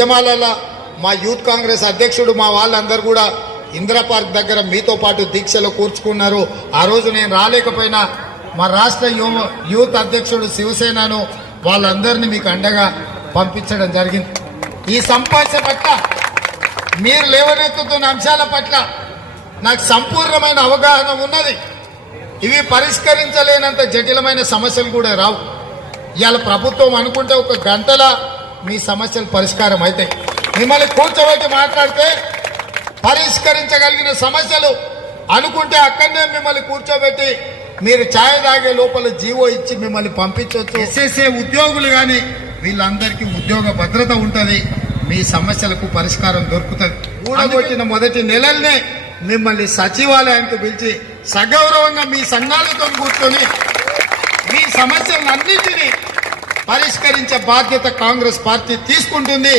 ఉద్యమాలలో మా యూత్ కాంగ్రెస్ అధ్యక్షుడు మా వాళ్ళందరూ కూడా ఇందిరా పార్క్ దగ్గర మీతో పాటు దీక్షలో కూర్చుకున్నారు. ఆ రోజు నేను రాలేకపోయినా మా రాష్ట్ర యూత్ అధ్యక్షుడు శివసేనను వాళ్ళందరినీ మీకు అండగా పంపించడం జరిగింది. ఈ సమస్య పట్ల మీరు లేవనెత్తుతున్న అంశాల పట్ల నాకు సంపూర్ణమైన అవగాహన ఉన్నది. ఇవి పరిష్కరించలేనంత జటిలమైన సమస్యలు కూడా రావు. ఇవాళ ప్రభుత్వం అనుకుంటే ఒక గంటల మీ సమస్యలు పరిష్కారం అయితే మిమ్మల్ని కూర్చోబెట్టి మాట్లాడితే పరిష్కరించగలిగిన సమస్యలు అనుకుంటే అక్కడనే మిమ్మల్ని కూర్చోబెట్టి మీరు ఛాయ్ తాగే లోపల జీవో ఇచ్చి మిమ్మల్ని పంపించవచ్చు. ఎస్ఎస్ఏ ఉద్యోగులు కానీ వీళ్ళందరికీ ఉద్యోగ భద్రత ఉంటుంది. మీ సమస్యలకు పరిష్కారం దొరుకుతుంది. కూడగొట్టిన మొదటి నెలల్నే మిమ్మల్ని సచివాలయానికి పిలిచి సగౌరవంగా మీ సంఘాలతో కూర్చొని మీ సమస్యలన్నింటినీ పరిష్కరించే బాధ్యత కాంగ్రెస్ పార్టీ తీసుకుంటుంది.